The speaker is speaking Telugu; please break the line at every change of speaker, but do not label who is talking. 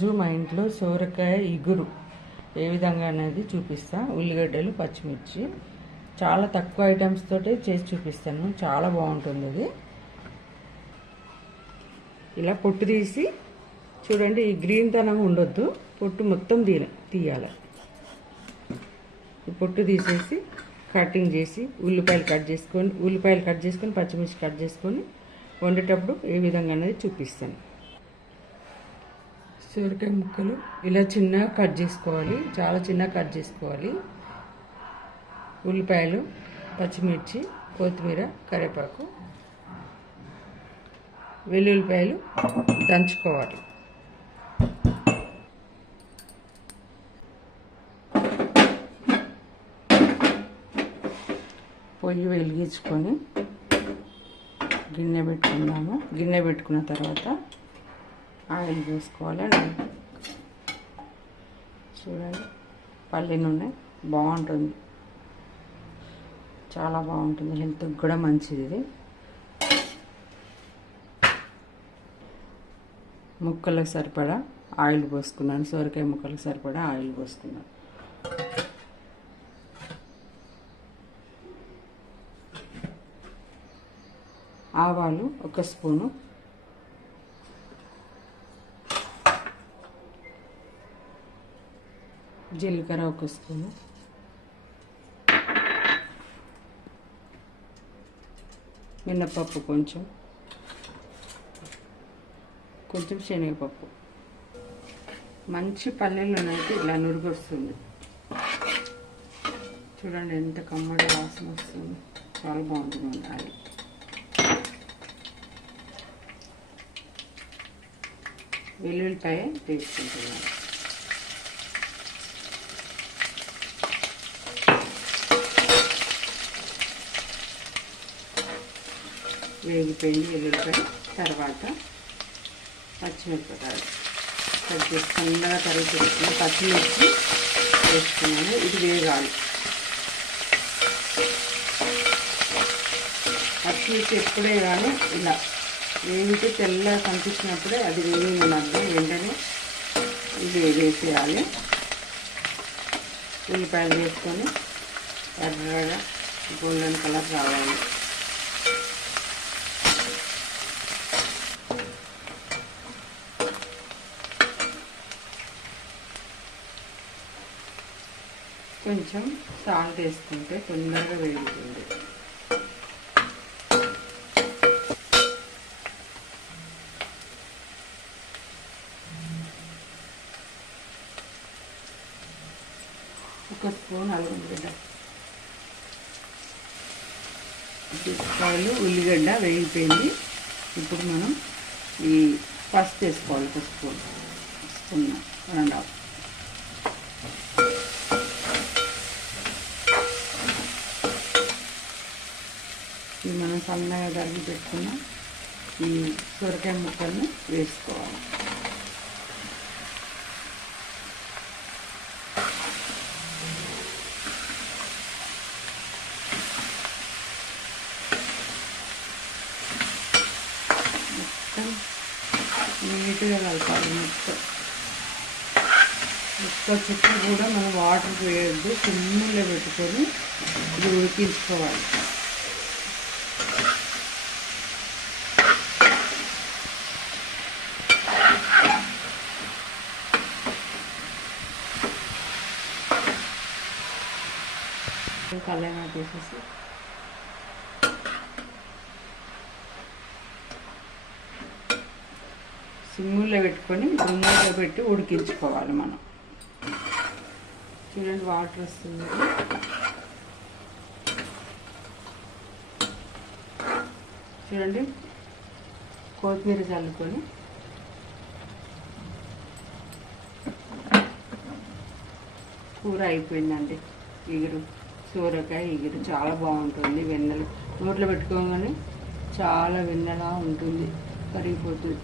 ఈరోజు మా ఇంట్లో సోరకాయ ఇగురు. ఏ విధంగా అనేది చూపిస్తా. ఉల్లిగడ్డలు పచ్చిమిర్చి. చాలా తక్కువ ఐటమ్స్ తోటే చేసి చూపిస్తాను. చాలా బాగుంటుంది అది. ఇలా పొట్టు తీసి చూడండి ఈ గ్రీన్ తనం ఉండొద్దు. పొట్టు మొత్తం తీ తీయాలి. ఈ పొట్టు తీసేసి కటింగ్ చేసి ఉల్లిపాయలు కట్ చేసుకొని ఉల్లిపాయలు కట్ చేసుకొని పచ్చిమిర్చి కట్ చేసుకొని వండేటప్పుడు ఏ విధంగా అనేది చూపిస్తాను. సూరికాయ ముక్కలు ఇలా చిన్నగా కట్ చేసుకోవాలి. చాలా చిన్నగా కట్ చేసుకోవాలి. ఉల్లిపాయలు పచ్చిమిర్చి కొత్తిమీర కరివేపాకు వెల్లుల్లిపాయలు దంచుకోవాలి. పొయ్యి వెలిగించుకొని గిన్నె పెట్టుకుందాము గిన్నె పెట్టుకున్న తర్వాత ఆయిల్ పోసుకోవాలి చూడండి. పల్లి నూనె బాగుంటుంది. చాలా బాగుంటుంది. హెల్త్కి కూడా మంచిది ఇది. ముక్కలకు సరిపడా ఆయిల్ పోసుకున్నాను. సొరకాయ ముక్కలకు సరిపడా ఆయిల్ పోసుకున్నాను. ఆవాలు ఒక స్పూను జీలకర్ర ఒక స్పూను. మినపప్పు కొంచెం. కొంచెం శనగపప్పు. మంచి పల్లెల్లోనైతే ఇలా నురుగొస్తుంది. చూడండి ఎంత కమ్మడి వాసన వస్తుంది. చాలా బాగుంటుంది అది వెల్లుల్లిపాయ తీసుకుంటున్నాను వేగిపోయింది వెల్లుల్లిపాయ తర్వాత పచ్చిమిరపకాయలు. కట్ చేసి సన్నగా తరిగి పెట్టుకుని పచ్చిమిర్చి వేసుకున్నాను. ఇది వేగాలి. పచ్చిమిర్చి ఎప్పుడే కానీ ఇలా వేగితే తెల్లగా కనిపించినప్పుడే అది వేగి వెంటనే ఇది వేసేయాలి. ఉల్లిపాయలు వేసుకొని ఎర్రగా గోల్డెన్ కలర్ రావాలి. కొంచెం సాల్ట్ వేసుకుంటే తొందరగా వేగుతుంది. ఒక స్పూన్ అల్లం ఉల్లిపాయలు ఉల్లిగడ్డ వేగిపోయింది. ఇప్పుడు మనం ఈ పసుపు వేసుకోవాలి ఒక స్పూన్. స్పూన్ రెండు మనం సన్నగా తరిగి పెట్టుకున్న ఈ సొరకాయ ముక్కల్ని వేసుకోవాలి. మొత్తం నీట్గా కలపాలి మొత్తం. ఒక్క చుట్టూ కూడా మనం వాటర్ వేయద్దు సిమ్ములో పెట్టుకొని ఇది ఉడికించుకోవాలి. కళ్యాణ తీసేసి సిమ్ముల్లో పెట్టుకొని గుమ్మలో పెట్టి ఉడికించుకోవాలి మనం. చూడండి వాటర్ వస్తుంది. చూడండి కొత్తిమీర చల్లుకొని. కూర అయిపోయిందండి. ఇగురు. సూరకాయ ఇగురు చాలా బాగుంటుంది వెన్నెలు నోట్లో పెట్టుకోగానే చాలా వెన్నెలా ఉంటుంది. కరిగిపోతుంది.